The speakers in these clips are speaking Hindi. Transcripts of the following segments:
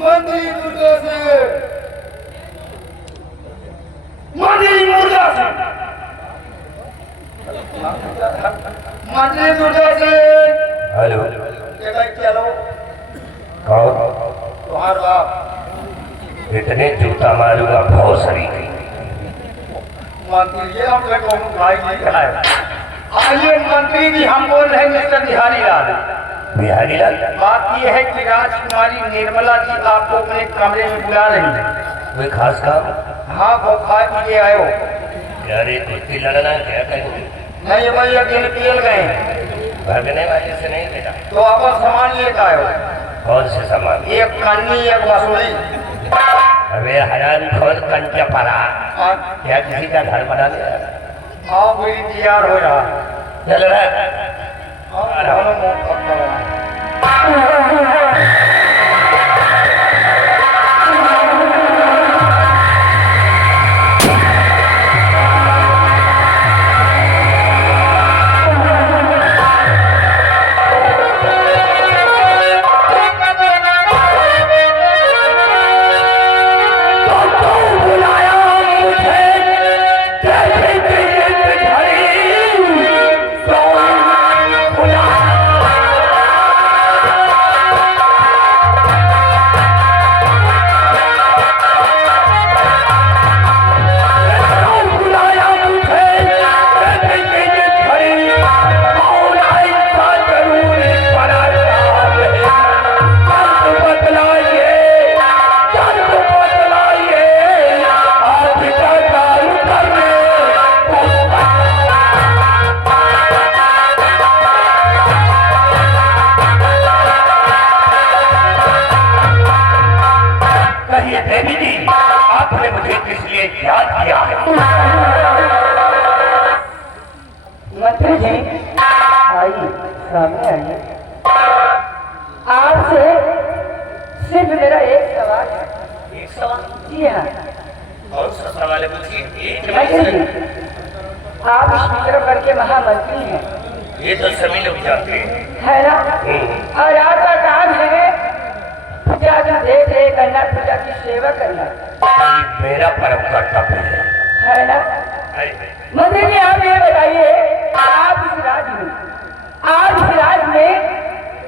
मंत्री मुर्दा से मंत्री मुर्दा से मंत्री मुर्दा से हेलो चलो कौन? तुम्हारा बाप इतने जूता मारूंगा बहुत सरी की। मंत्री जी हम लोग भाई नहीं है। आइए मंत्री जी हम बोल रहे हैं मिस्टर बिहारी लाल। बिहारी लाल बात यह है कि राजकुमारी निर्मला जी आपको अपने कमरे में बुला रही है। कोई खास काम? हाँ वो खा पीछे आए हो। यार ये कुश्ती लड़ना क्या कहें? नहीं भाई अकेले पेल गए भागने वाले से नहीं बेटा। तो आप सामान लेकर आए हो। कौन से सामान? एक कन्नी एक मसूरी। अबे हराम खोल कंचा पड़ा क्या किसी का घर बना लिया? हाँ मेरी तैयार हो रहा। चल रहा मंत्री जी आइए सामने आइए। आपसे सिर्फ मेरा एक सवाल है। एक सवाल? जी हाँ कौन सा सवाल है पूछिए? मंत्री जी आप इस चित्रगढ़ के महामंत्री हैं। ये तो सभी लोग जानते हैं। है ना? और आपका काम है प्रजा की देख रेख करना, प्रजा की सेवा करना, मेरा परम कर्तव्य है ना? मंत्री जी आप ये बताइए आप इस राज्य में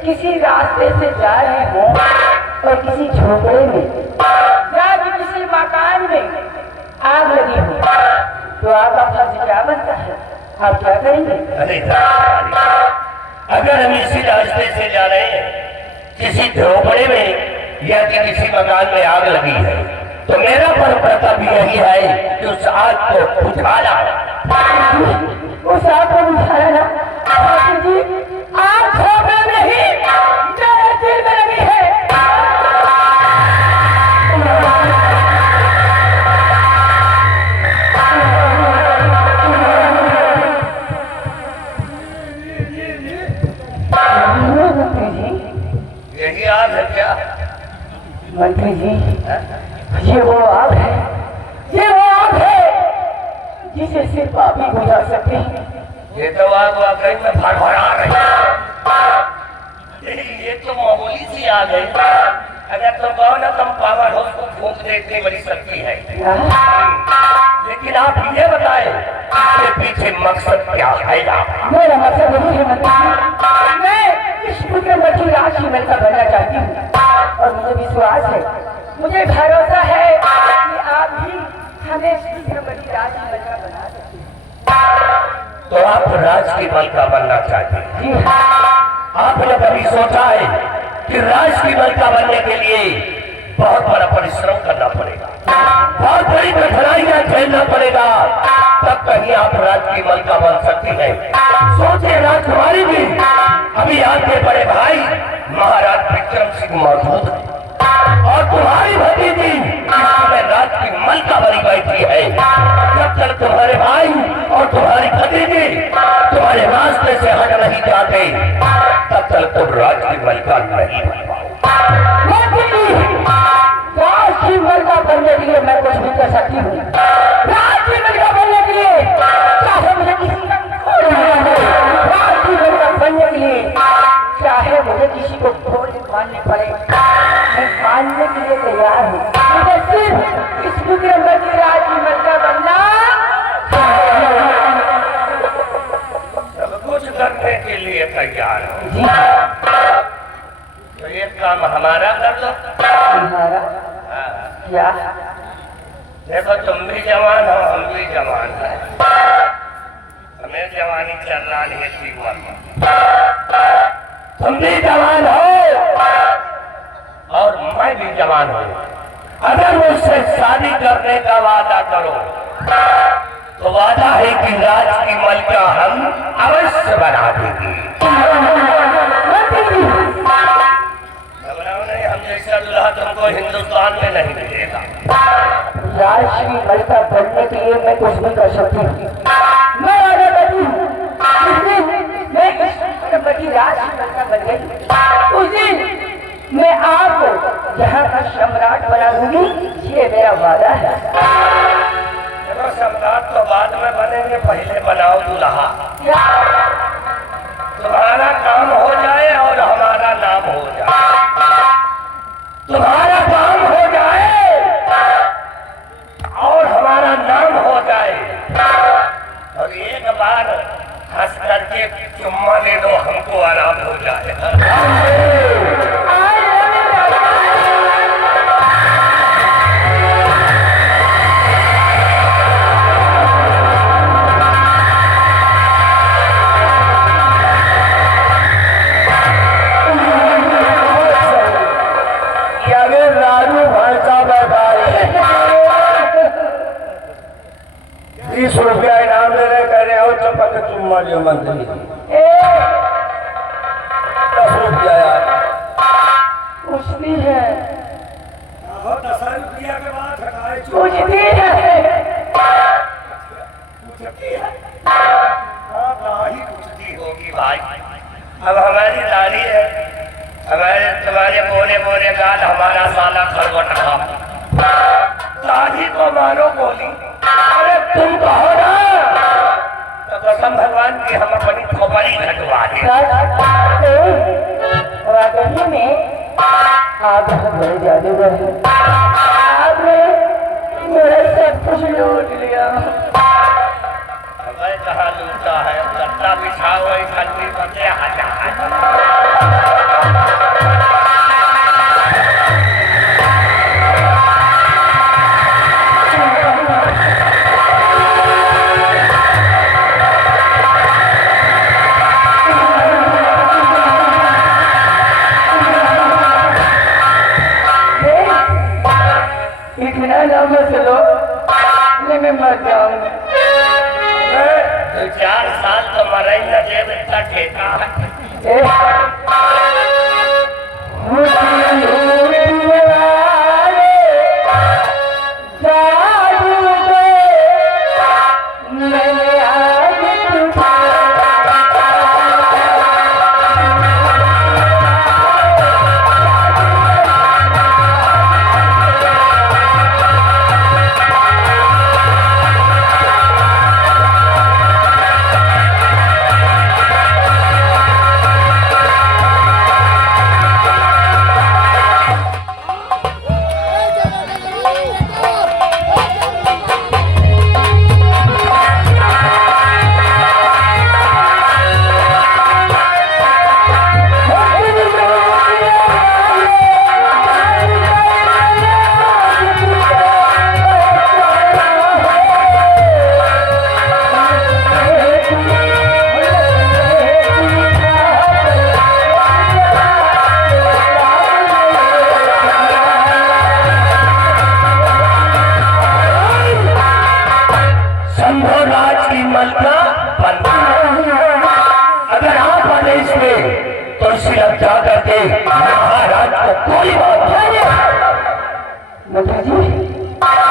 किसी रास्ते से जा रहे हो और किसी झोपड़े में या फिर किसी मकान में आग लगी हो तो आपका फर्ज क्या बनता है? आप क्या करेंगे? अरे अगर हम इसी रास्ते से जा रहे हैं किसी झोपड़े में या कि किसी मकान में आग लगी है तो मेरा परम कर्तव्य यही है कि उस आग को बुझाना। उस आग को बुझाना जी आग झोपड़े में ही मेरे दिल में लगी है। यही आग है क्या? मंत्री जी ये वो आग है, ये वो आग है जिसे सिर्फ आप ही बुझा सकते हैं। ये तो आग वाकई में भरभरा रही है। ये तो मामूली सी आग है। अगर तुम कहो ना तुम पावर हाउस को फूंक देते बड़ी शक्ति है। लेकिन आप ये बताए इसके पीछे मकसद क्या है? मेरा मकसद यही है मंत्री जी, मैं इस चित्रगढ़ की राजकुमारी का बनना चाहती हूँ और मुझे विश्वास है, मुझे भरोसा है कि आप भी हमें चित्रगढ़ की राजकुमारी का बना सकते हैं। तो आप राज की मलका बनना चाहते हैं? जी हाँ। आपने कभी सोचा है कि राज की मलका बनने के लिए बहुत बड़ा परिश्रम करना पड़ेगा, बहुत बड़ी कठिनाइयां झेलना पड़ेगा, तब कहीं आप राज की मलका बन सकती है। सोचिए राजकुमारी जी अभी आपके बड़े भाई महाराज विक्रम सिंह मौजूद है और तुम्हारी भतीजी इसमें राज की मलका बनी बैठी है। जब तक तुम्हारे भाई और तुम्हारी भतीजी तुम्हारे रास्ते से हट नहीं जाते तब तक तुम राज की मलका नहीं बन पाओगे। राज की मलका बनने के लिए मैं कुछ भी कर सकती हूँ। राज की मलका बनने के लिए चाहे मुझे किसी का राज की मलका बनने के लिए चाहे चाहे मुझे किसी को खोल मानने पड़े, मैं मानने के लिए तैयार हूँ। मुझे सिर्फ इस विक्रमवती राजमहल का बनना सब कुछ करने के लिए तैयार हो। जी तो एक काम हमारा कर दो। तुम्हारा क्या? देखो तुम भी जवान हो, हम भी जवान हैं, हमें जवानी चल रहा है जीवन में। तुम भी जवान हो और मैं भी जवान हूँ। अगर मुझसे शादी करने का वादा करो तो वादा है कि राज की मलका हम अवश्य बना देंगे। घबराओ नहीं, हम जैसा दूल्हा तुमको हिंदुस्तान में नहीं मिलेगा। राष्ट्रीय मलका बनने के लिए मैं कुछ भी कर सकती हूँ। मैं वादा करती हूँ, जिस दिन मैं इस विक्रमवती राष्ट्रीय मलका बन गई, उस दिन मैं आपको यहाँ का सम्राट बना दूंगी। ये मेरा वादा है। देखो सम्राट तो बाद में बनेंगे, पहले बनाओ दूल्हा। तुम्हारा काम हो जाए और हमारा नाम हो जाए। तुम्हारा काम हो जाए और हमारा नाम हो जाए, और एक बार हंस करके चुम्मा ले दो, हमको आराम हो जाए। राजू भाषा ₹20 इनाम ले रहे, कह रहे हो चपक चुम्मा लियो मंत्री। ₹10 यार कुछ भी है, ₹10 के बाद कुछ भी है। कुछ होगी भाई। अब हमारी दाढ़ी है, हमारे तुम्हारे बोरे बोरे गाल, हमारा साला खरवट खा। दाढ़ी को मारो गोली। अरे तुम कहो ना तो कसम भगवान की हम अपनी खोपड़ी घटवा दें। वाकई में आप बहुत बड़े जादूगर हैं। आपने मेरा सब कुछ लूट लिया। मैं कहाँ लूटा है, गट्टा बिछाओ, इकट्ठी बचे हजार। इतना लंबा चलो, मैं मर जाऊंगा। 4 साल तो मरे ही न, जेब इतना ठेका है। अगर आप आदेश में तो सिर्फ जा करके महाराज को कोई बात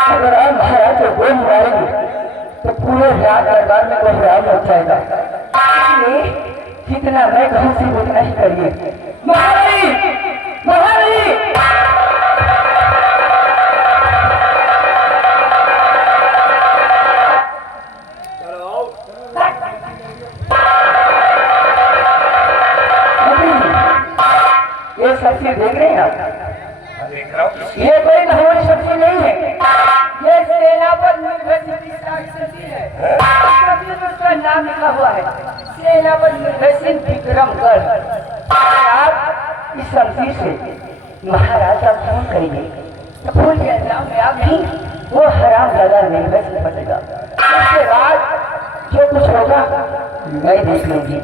अगर आप महाराज को गोली मारेंगे तो पूरे राज दरबार में कोहराम हो जाएगा। इसलिए जितना मैं कहूँ सिर्फ उतना ही करिए। महारानी, महारानी, सब्जी देख रहे हैं आप? देख रहा हूँ। ये कोई मामूली सब्जी नहीं है, ये सेनापत यूनिवर्सिटी की सब्जी है। सब्जी में उसका नाम लिखा हुआ है सेनापत यूनिवर्सिटी विक्रमगढ़। आप इस सब्जी से महाराज का फोन करेंगे तो फूल के नाम में आप नहीं, वो हराम ज्यादा नहीं वैसे बचेगा। उसके बाद जो कुछ होगा मैं देख लूंगी।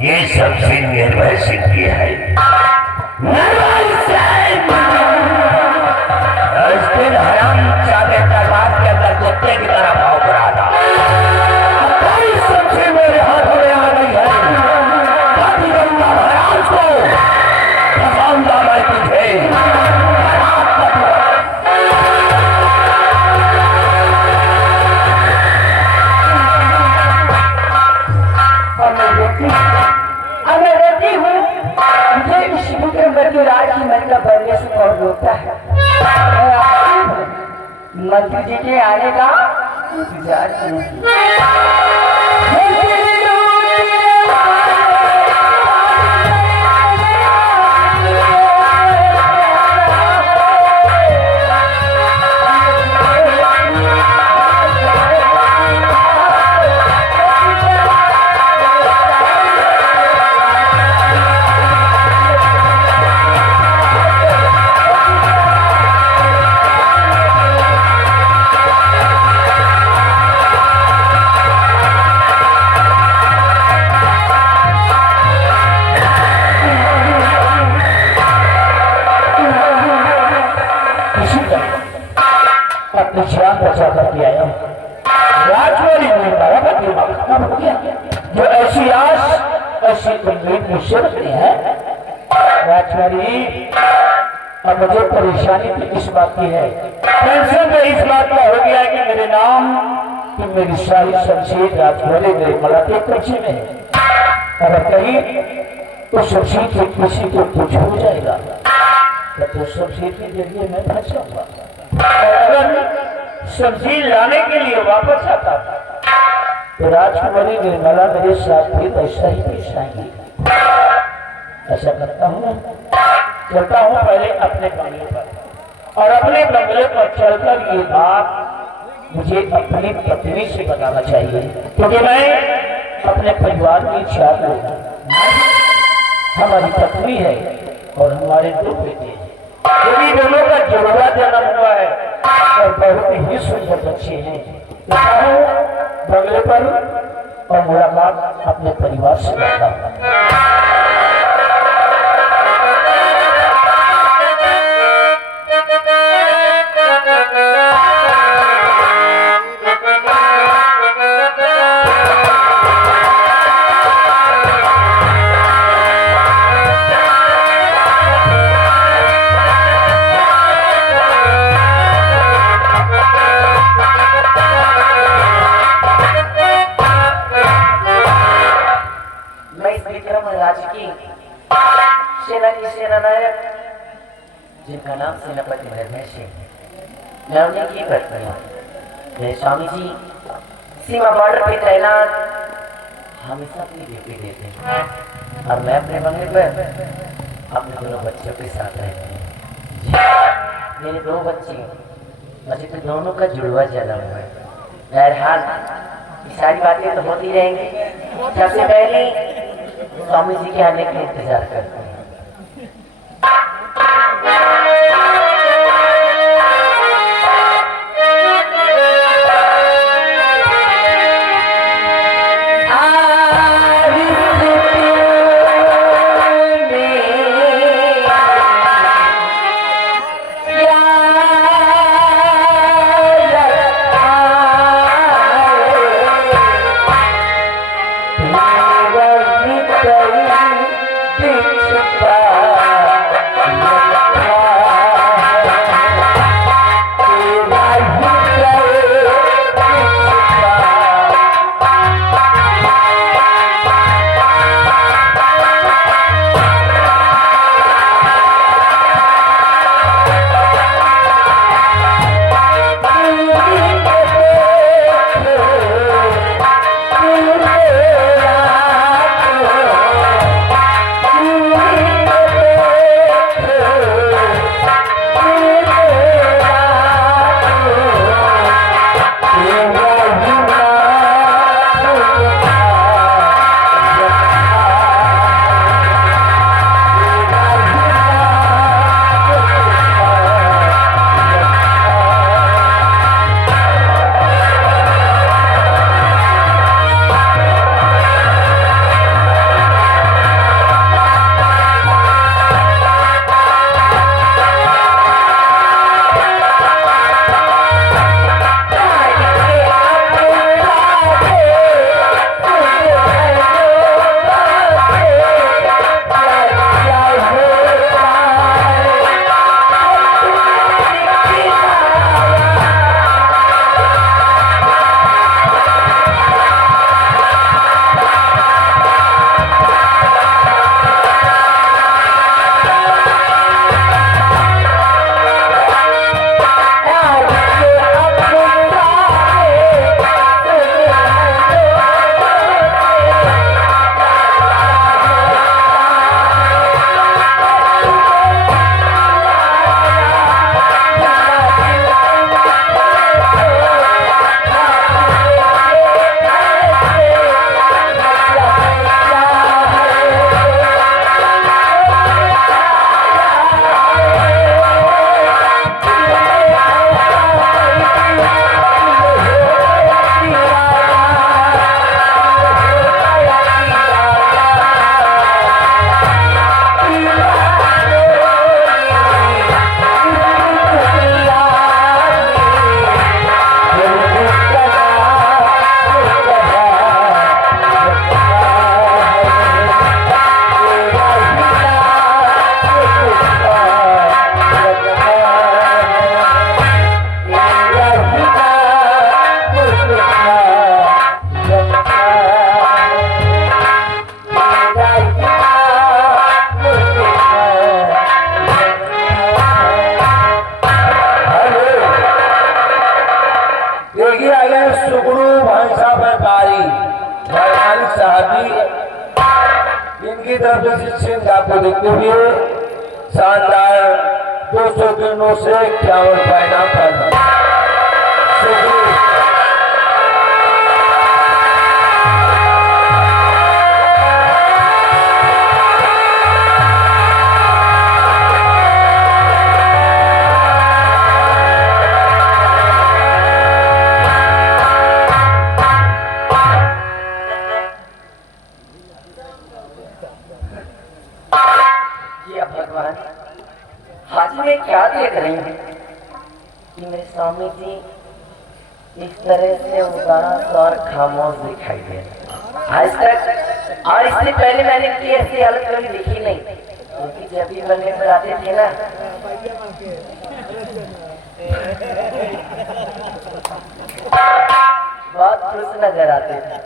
ये सबसे निर्भय सिंह की है। उस दिन हराम चाहे दरबार के अंदर कुत्ते की तरह भाव करा था। कोई सब्जी मेरे हाथों में आ रही है। ताकि गंगा हराम को फसाऊंगा मैं तुझे। मैं रहती हूँ, मुझे इस विक्रमगढ़ की राज की महिला बनने से कौन रोकता है? मैं आती हूँ, मंत्री जी के आने का इंतजार करूँगी। करके आया हूँ। राजवाड़ी में बराबर दिमाग खत्म हो गया। जो ऐसी आस ऐसी उम्मीद मुझसे रखती है राजवाड़ी, अब मुझे परेशानी तो इस बात की है, टेंशन तो इस बात का हो गया कि मेरे नाम कि मेरी सारी शमशीर राजवाड़ी मेरे मला के कब्जे में है। अगर कहीं तो शमशीर से किसी को कुछ हो जाएगा तो शमशीर के जरिए मैं फंस जाऊंगा। अगर सब्जी लाने के लिए वापस आता तो राजकुमारी निर्मला मेरे साथ भी वैसा ही पेश आएंगी। ऐसा करता हूँ, चलता हूँ पहले अपने बंगले पर, और अपने बंगले पर चलकर ये बात मुझे अपनी पत्नी से बताना चाहिए, क्योंकि मैं अपने परिवार की चार लोग, हमारी पत्नी है और हमारे दो बेटे हैं। यदि दोनों का जुड़वा जन्म हुआ है और बहुत ही सुंदर बच्चे हैं। बंगले पर और मुलाकात अपने परिवार से करता हूँ। जिनका नाम सेनापति भैरव सिंह, मैं उन्हीं की पत्नी हूँ। मेरे स्वामी जी सीमा बॉर्डर पे तैनात हमेशा अपनी ड्यूटी देते हैं और मैं अपने बंगले पर अपने दोनों बच्चों के साथ रहती हूँ। मेरे दो बच्चे, मुझे तो दोनों का जुड़वा जन्म हुआ है। बहरहाल ये सारी बातें तो होती रहेंगी। सबसे पहले स्वामी जी के आने का इंतजार करते हैं। बाकी इनकी तरफ से निश्चिंत आपको देखते हुए शानदार 200 के नोट से 51 रुपए इनाम करना। भगवान आज मैं क्या देख रही हूँ कि मेरे स्वामी जी इस तरह से उदास और खामोश दिखाई दे रहे आज तक, और इससे पहले मैंने इनकी ऐसी हालत कभी देखी नहीं, क्योंकि जब भी बनने पर आते थे ना बहुत खुश नजर आते थे।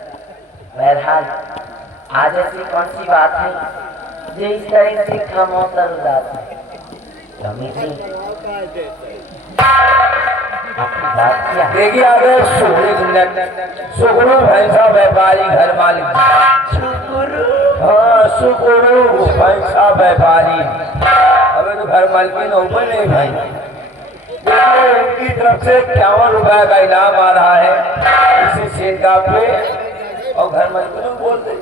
बहरहाल आज ऐसी कौन सी बात है जो इस तरह से खामोश और उदास है? स्वामी जी आपकी बात क्या है? देखिए आगे सुगुरु भैंसा व्यापारी घर मालिक। हाँ सुगुरु भैंसा व्यापारी, अबे तो घर मालिक ऊपर नहीं भाई। देखिए उनकी तरफ से 51 रुपए का इनाम आ रहा है इसी सीट का पे, और घर मालिक बोल दे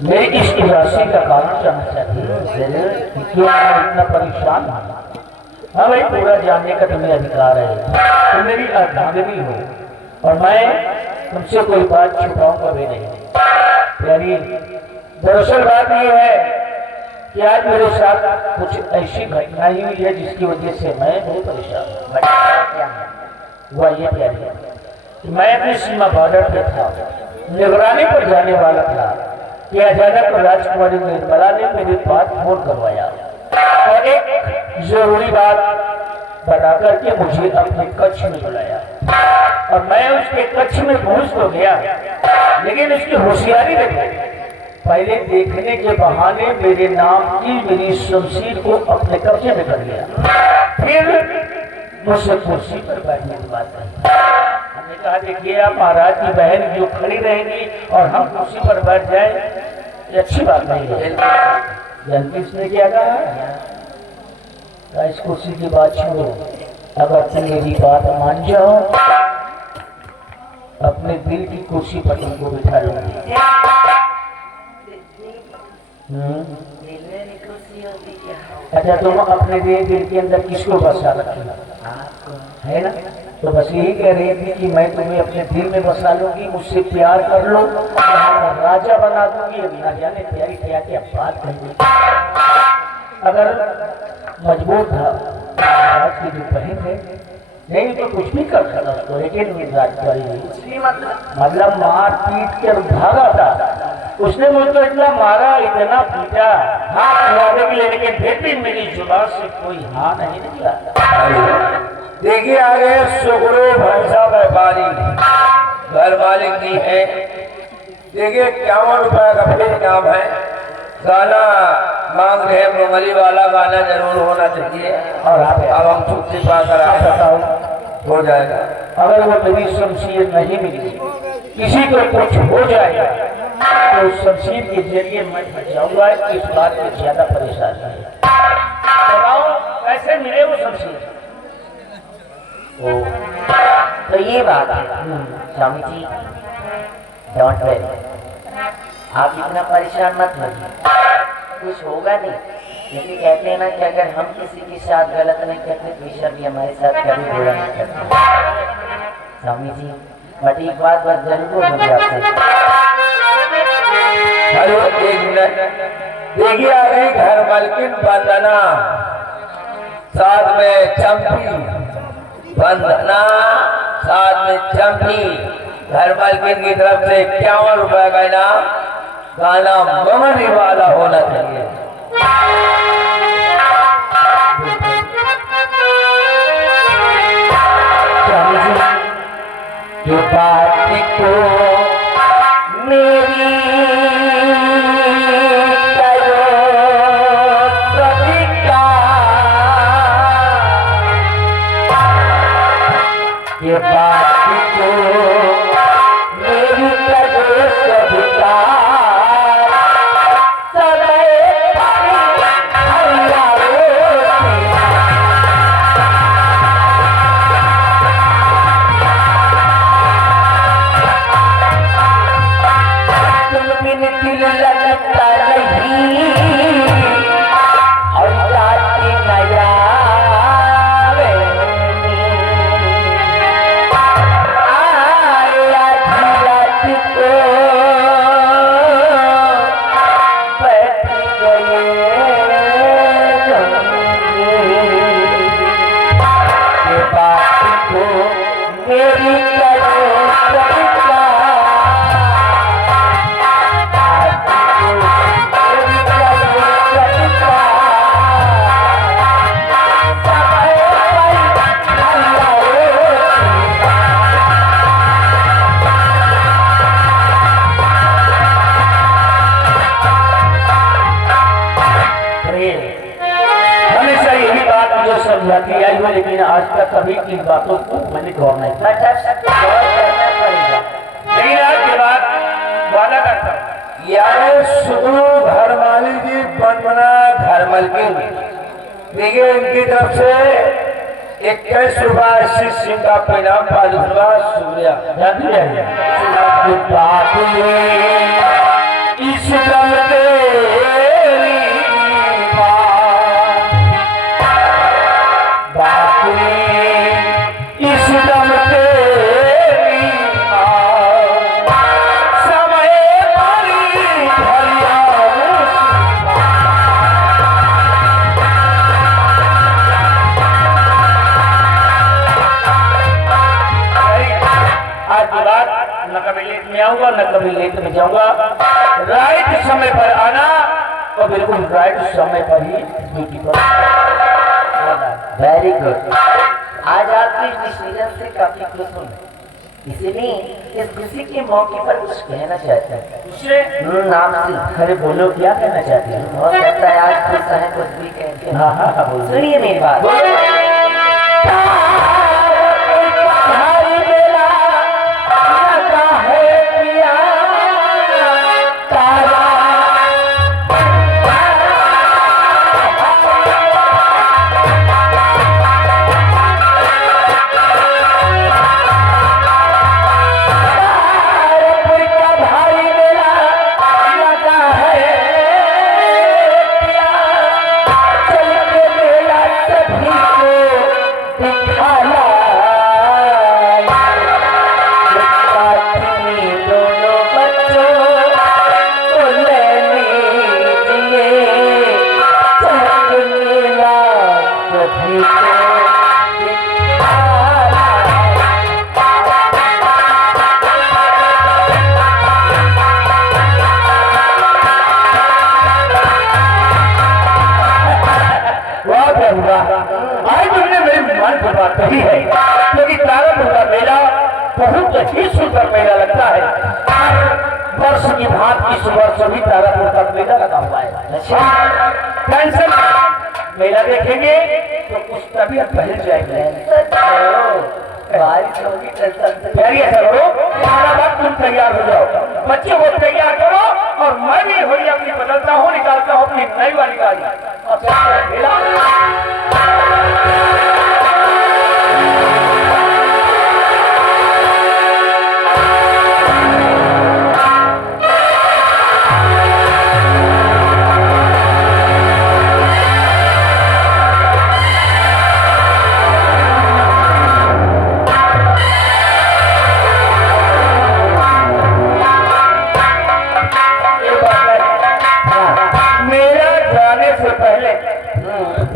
मैं इस राशि का कारण जानना चाहिए। क्यों मैं इतना परेशान हूँ? हाँ भाई, पूरा जानने का तुम्हें अधिकार है। तुम मेरी अर्धांगिनी हो और मैं तुमसे कोई बात छुपाऊंगा भी नहीं। प्यारी, दरअसल बात यह है कि आज मेरे साथ कुछ ऐसी घटना ही हुई है जिसकी वजह से मैं बहुत परेशान हूँ। क्या है? वह ये प्यारी कि मैं अपनी सीमा बॉर्डर पे था, निगरानी पर जाने वाला था कि अचानक राजकुमारी निर्मला ने मेरे पास फोन करवाया और एक जरूरी बात बता करके मुझे अपने कक्ष में बुलाया, और मैं उसके कक्ष में घुस तो गया, लेकिन उसकी होशियारी देखो, पहले देखने के बहाने मेरे नाम की मेरी शमशीर को अपने कब्जे में कर लिया, फिर मुझसे कुर्सी पर बैठने की बात कही। हमने कहा देखिए आप महाराज की बहन जो खड़ी रहेंगी और हम कुर्सी पर बैठ जाए, ये अच्छी बात नहीं है। जानती इसने क्या कहा? इस कुर्सी की बात छोड़ो, अगर तुम मेरी बात मान जाओ अपने दिल की कुर्सी पर तुमको बिठा लूंगी। अच्छा, तुम अपने दिल के अंदर किसको बसा रखी है ना? तो बस यही कह रही थी कि मैं तुम्हें अपने दिल में बसा लूंगी, मुझसे प्यार कर लो, राजा बना दूंगी। अब ना जाने प्यारी क्या क्या बात कही। अगर मजबूर था आज की जो बहन है, नहीं तो कुछ भी कर सकता उसको, लेकिन राजकुमारी मतलब मार पीट कर भागा था। उसने मुझको इतना मारा, इतना पीटा, हाथ खिलाने के लिए, लेकिन फिर भी मेरी जुबान से कोई हाँ नहीं निकला। देखिए आगे सुगुरु भैंसा व्यापारी घर मालिक की है। देखिए 51 रुपए का भी इनाम है। गाना मांग रहे हैं, मुंगली वाला गाना जरूर होना चाहिए, और अब हम छुट्टी पाकर हो जाएगा। अगर वो मेरी शमशीर नहीं मिली, किसी को कुछ हो जाएगा तो उस शमशीर के जरिए मैं बच जाऊंगा। इस बात में ज्यादा परेशानी है। बताओ कैसे मिले वो शमशीर? तो ये बात है स्वामी जी, डोंट वरी, आप इतना परेशान मत होइए, कुछ होगा नहीं। लेकिन कहते हैं ना कि अगर हम किसी के साथ गलत नहीं करते तो ईश्वर भी हमारे साथ कभी बुरा नहीं करते। स्वामी जी, बट एक बात जरूर होगी आपसे। हेलो, एक मिनट। देखिए आ गई घर मालकिन वंदना, साथ में चंपी। वंदना साथ में चंपी, घर मालकिन की तरफ से 51 रुपए का इनाम। गाना मंगली वाला होना चाहिए। ये बात को मेरी करो प्रतिकार, ये बात को मेरी आज तक कभी इन बातों को मैंने गौर नहीं किया। गौर करना पड़ेगा। लेकिन आज के बाद वादा करता हूँ, यार सुगुरु घर मालिक जी बनना घर मालकिन, देखिए इनकी तरफ से 21 रुपया 80 सिंह का परिणाम पारित हुआ। शुक्रिया। जानती है इस दम तेरी इस दम तेरी समय पारी भरिया आज के बाद न कभी लेट में आऊंगा न कभी लेट में जाऊंगा। राइट समय पर आना और बिल्कुल राइट समय पर ही ड्यूटी पर। Very good. आज आपकी डिसीजन से काफी खुश हूँ, इसीलिए इस खुशी के मौके पर कुछ कहना चाहते हैं। दूसरे नाम से अरे बोलो, क्या कहना चाहती हो? हो सकता है आज खुश है, कुछ भी कहते हैं। हाँ हाँ हाँ बोलो। सुनिए मेरी बात। आज तुमने मेरी मन की बात कही है, क्योंकि तारापुर का मेला बहुत ही सुंदर मेला लगता है। वर्ष की भांति इस वर्ष भी तारापुर का मेला लगा हुआ है। टेंशन मेला देखेंगे तो कुछ तबीयत बदल जाएगी। बारिश होगी, टेंशन से ऐसा करो, हमारा बात तुम तैयार हो जाओ, बच्चों को तैयार करो और मैं भी होली अपनी बदलता हूँ, निकालता हूँ अपनी नई वाली गाड़ी और चलते हैं मेला।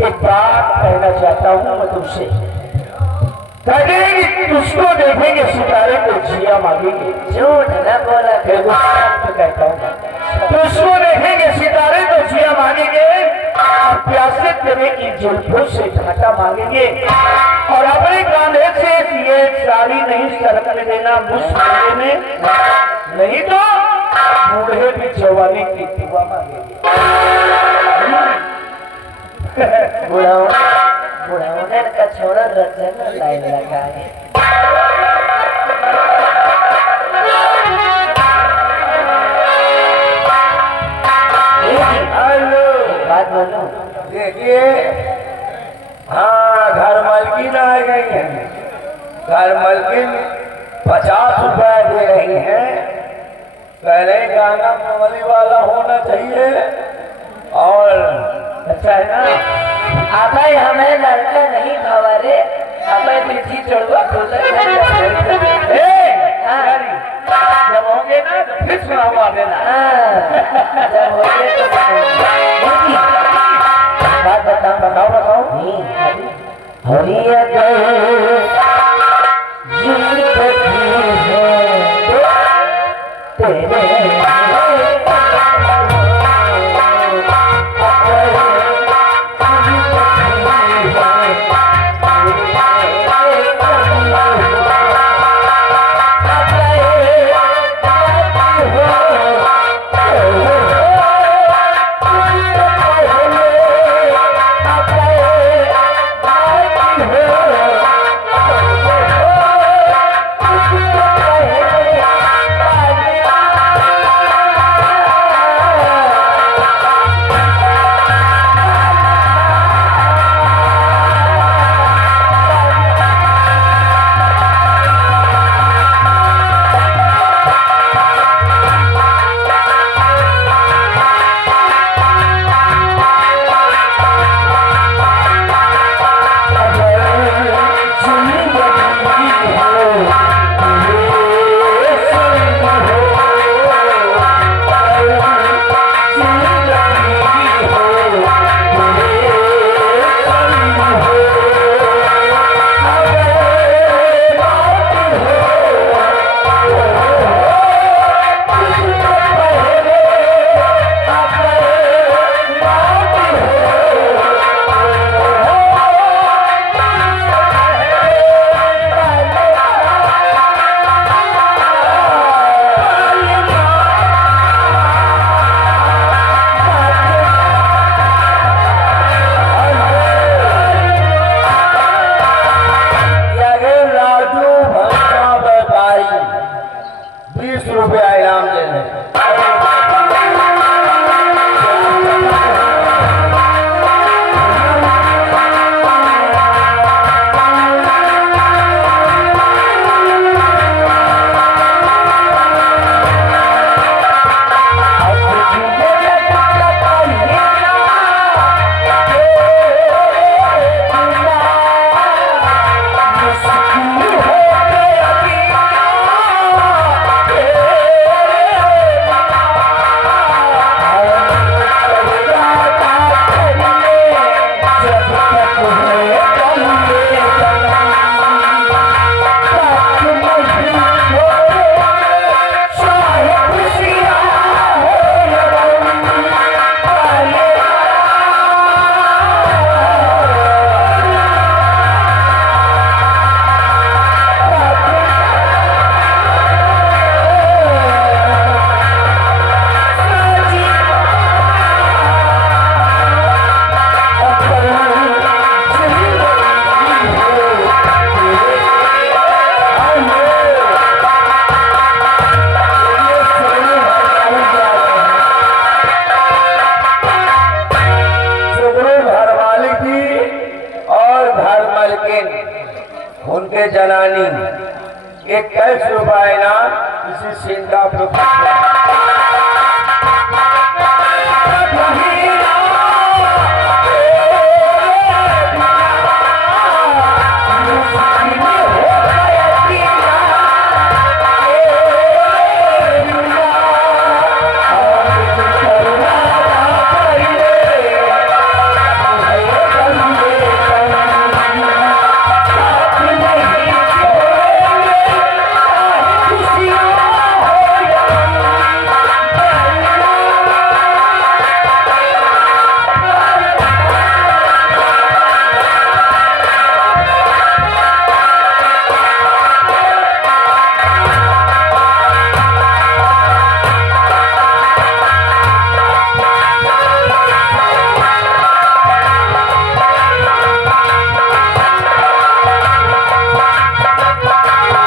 एक बात कहना चाहता हूँ मैं तुमसे। उसको देखेंगे सितारे को जिया मांगेंगे। झूठ न बोला कहता हूँ, तो उसको देखेंगे सितारे तो जिया मांगेंगे और प्यासे तेरे की जुल्फों से घाटा मांगेंगे और अपने कांधे से ये साड़ी नहीं सरकने देना मुश्किल में, नहीं तो बूढ़े भी जवानी की दुआ मांगेंगे। बुढ़ाने का छोरा रचन लाइन लगा है। हेलो, बात बोलो। देखिए, हाँ घर मालकिन आ गई है। घर मालकिन 50 रुपया दे रही है। पहले गाना मोबाइल वाला होना चाहिए और अच्छा है ना। आप हमें लड़का नहीं खबरे, हमें पीछी छोड़वा जब होंगे ना तो फिर सुनावा देना। जब होंगे तो बात बताओ बताओ। Oh देने। उनके जनानी एक कैश रुपए ना किसी सीन का